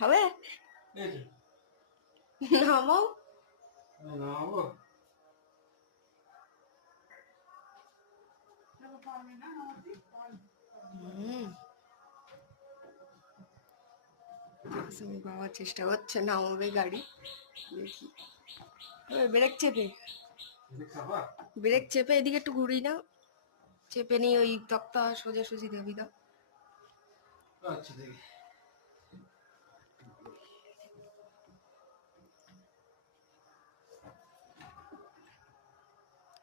হবে নামাও। নামাবো বাবার চেষ্টা করছে, নামাবে গাড়ি। দেখি ব্রেক চেপে, ব্রেক চেপে এদিকে একটু ঘুরি না, চেপে নিয়ে ওই তক্তা সোজাসুজি দেবি দাও। আচ্ছা দেখি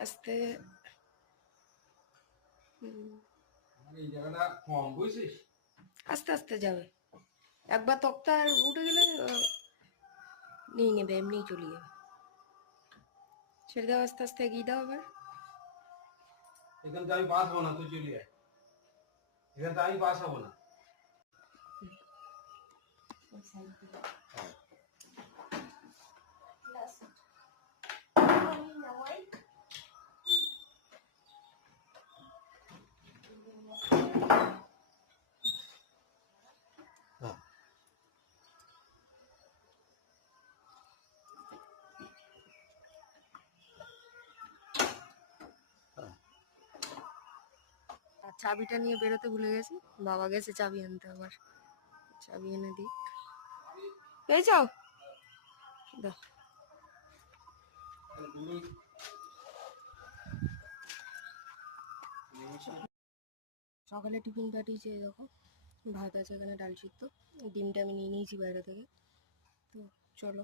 আস্তে। এই জায়গাটা কম বুঝছিস। আস্তে আস্তে যাবে, একবার তক্তা উঠে গেলে নিয়ে নেবে, এমনিই চলে যাবে। ছেড়ে দাও, আস্তে আস্তে এগিয়ে দাও আবার। এখান থেকে আমি পাস হবো না, তুই চলে আয়। এখান থেকে আমি পাস হবো না। চাবিটা নিয়ে বেরোতে ভুলে গেছি, বাবা গেছে চাবি আনতে, আবার চাবি এনে দিক। পেয়েছ? দাও। সকালে টিফিন পাঠিয়েছে, দেখো ভাত আছে এখানে, ডাল সিদ্ধ, ডিমটা আমি নিয়ে নিয়েছি বাইরে থেকে। তো চলো।